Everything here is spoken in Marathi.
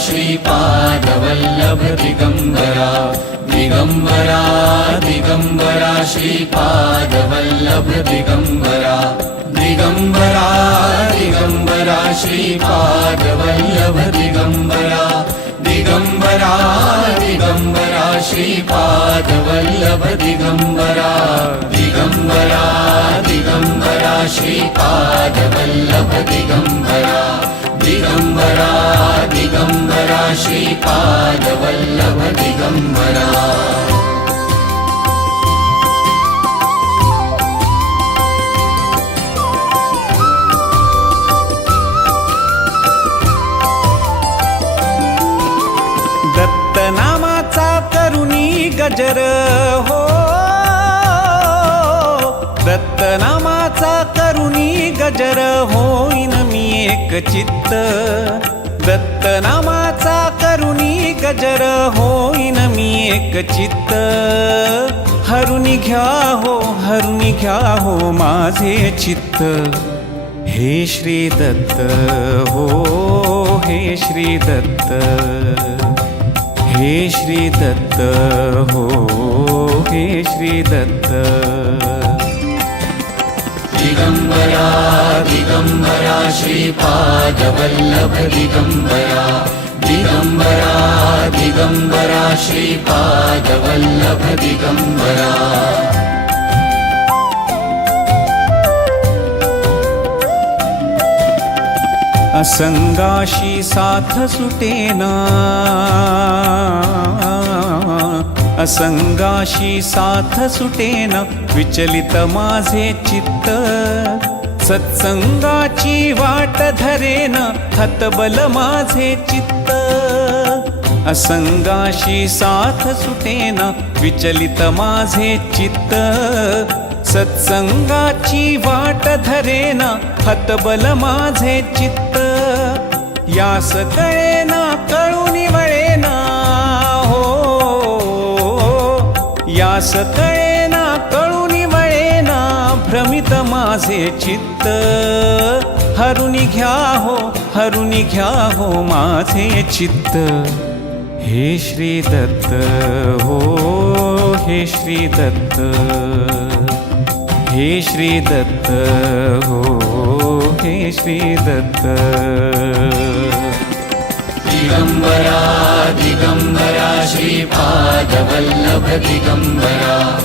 श्रीपादवल्लभ दिगम्बरा दिगम्बरा दिगम्बरा श्रीपादवल्लभ दिगम्बरा दिगम्बरा दिगम्बरा श्रीपादवल्लभ दिगम्बरा दिगम्बरा दिगम्बरा श्रीपादवल्लभ दिगम्बरा दिगम्बरा दिगम्बरा श्रीपादवल्लभ दिगम्बरा दिगम्बरा दिगम्बरा श्रीपादवल्लभ दिगम्बरा दत्तनामाचा तरुणी गजर हो। दत्तनामाचा तरुणी गजर हो। एक चित्त नामाचा करुणी गजर होईन मी एक चित्त. हरुणी घ्या हो हरुणी घ्या हो माझे चित्त. हे श्री दत्त हो हे श्री दत्त. हे श्री दत्त हो हे श्री दत्त. दिगंबरा दिगम्बरा श्रीपादवल्लभ दिगम्बरा दिगम्बरा दिगम्बरा श्रीपादवल्लभ दिगम्बरा असंगाशी साथ सुटेना। असंगाशी साथ सुटेना विचलित माझे चित्त। सत्संगाची वाट धरेन हतबल माझे चित्त. असंगाशी साथ सुटेन विचलित माझे चित्त. सत्संगाची वाट धरेन हतबल माझे चित्त. यास कळेना कळून वळेना हो. यास कळेना माझे चित्त। हरुनी घ्या हो हरुनी घ्या हो माझे चित्त। हे श्री दत्त हो हे श्री दत्त। हे श्री दत्त हो हे श्री दत्त। दिगम्बरा दिगम्बरा श्रीपादवल्लभ दिगम्बरा